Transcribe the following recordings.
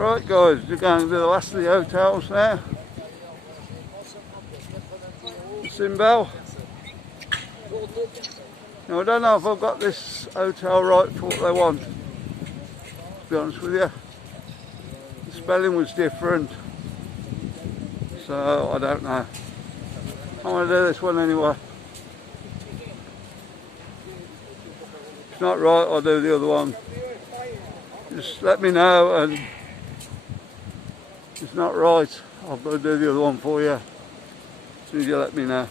Right guys, we're going to do the last of the hotels now. Cimbel. Now I don't know if I've got this hotel right for what they want, to be honest with you. The spelling was different, so I don't know. I'm going to do this one anyway. If it's not right, I'll do the other one. Just let me know, and if it's not right, I'll go do the other one for you as soon as you let me know.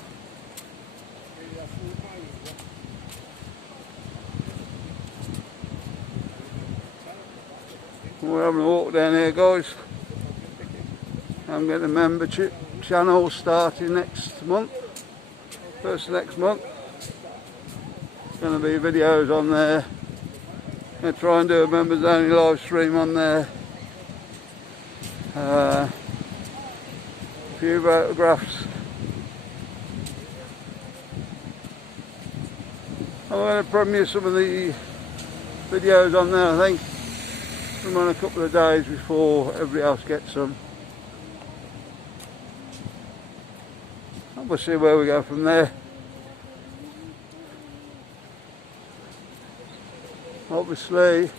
We're having a walk down here guys. I'm getting a membership channel starting next month, first of next month. There's going to be videos on there. I'm going to try and do a members only live stream on there. A few photographs. I'm going to premiere some of the videos on there, I think. Come on a couple of days before everybody else gets them. And we'll see where we go from there. Obviously,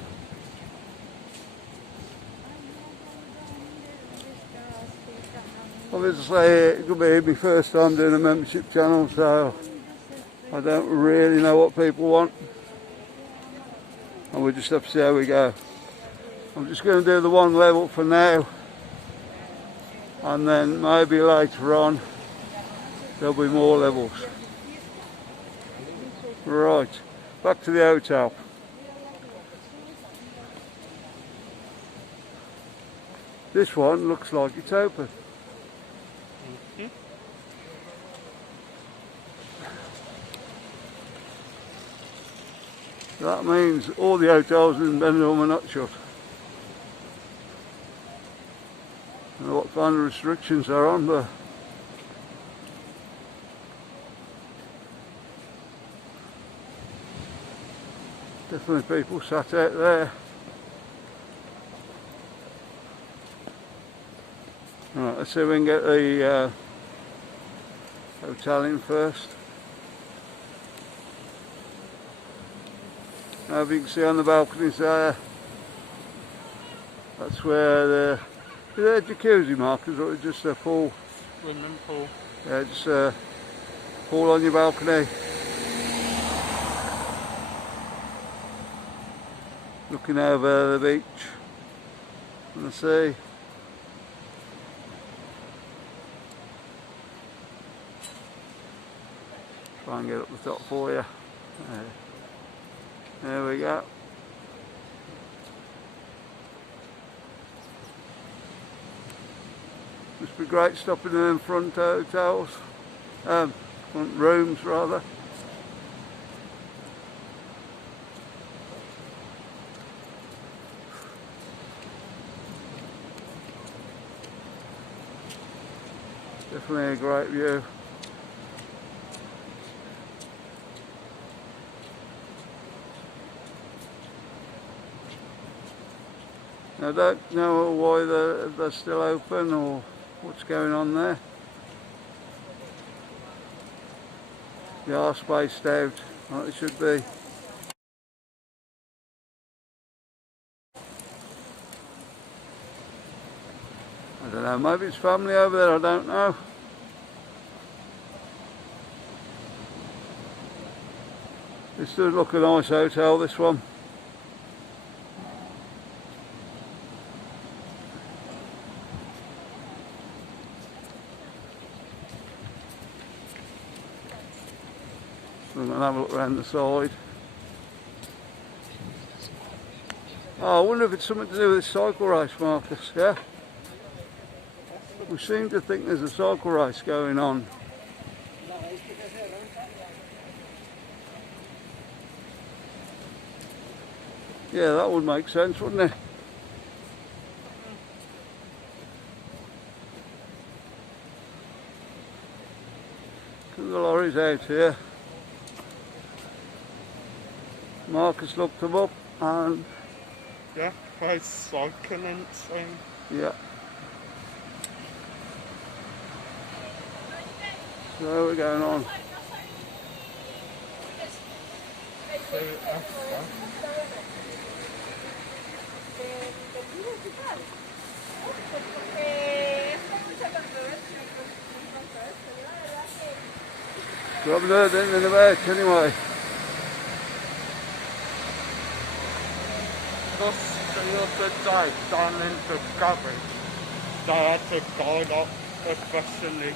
it could be my first time doing a membership channel, so I don't really know what people want, and we'll just have to see how we go. I'm just going to do the one level for now, and then maybe later on there'll be more levels. Right, back to the hotel. This one looks like it's open. That means all the hotels in Benidorm are not shut. I don't know what kind of restrictions are on, but definitely people sat out there. Right, let's see if we can get the hotel in first. Now, if you can see on the balconies there, that's where the jacuzzi markers, or just a pool. Swimming pool. Yeah, just a pool on your balcony. Looking over the beach and the sea. Try and get up the top for you. There we go. Must be great stopping in them front hotels, front rooms rather. Definitely a great view. I don't know why they're still open or what's going on there. They are spaced out like they should be. I don't know, maybe it's family over there, I don't know. This does look a nice hotel, this one. I'm going to have a look around the side. Oh, I wonder if it's something to do with this cycle race, Marcus, yeah? We seem to think there's a cycle race going on. Yeah, that would make sense, wouldn't it? The lorry's out here. Marcus looked them up and yeah, place cycling thing. Yeah. So we're going on. So I've heard anything about it anyway. Just the other day, down in the garage, they had a guy up professionally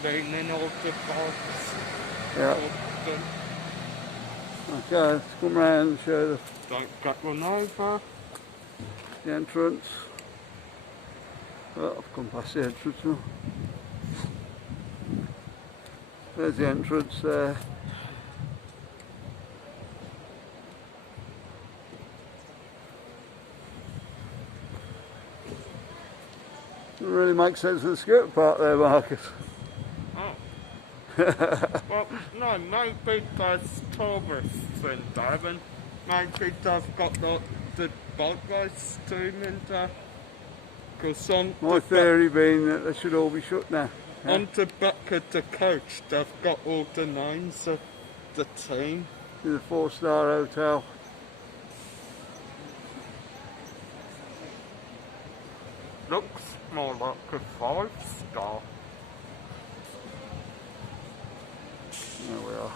cleaning all the bags. Yeah. Okay, let's come round and show Don't get run over. the entrance. Well, I've come past the entrance now. There's the entrance there. Doesn't really make sense of the scooter park there, Marcus. Oh. Well, no, maybe there's tourists in there, and maybe they've got the boat race team in there. Because on My theory being that they should all be shut now. Yeah? on the back of the coach, they've got all the names of the team. In the 4-star hotel. Looks more like a 5-star. There we are.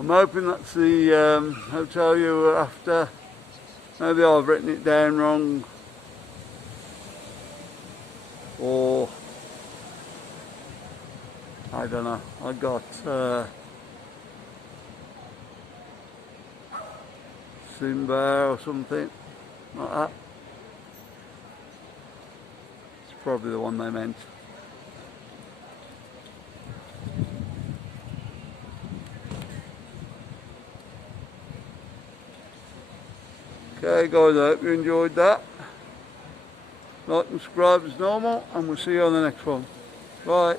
I'm hoping that's the hotel you were after. Maybe I've written it down wrong. Or, I don't know, I got Cimbel or something like that. It's probably the one they meant. Okay guys, I hope you enjoyed that. Like and subscribe as normal, and we'll see you on the next one. Bye.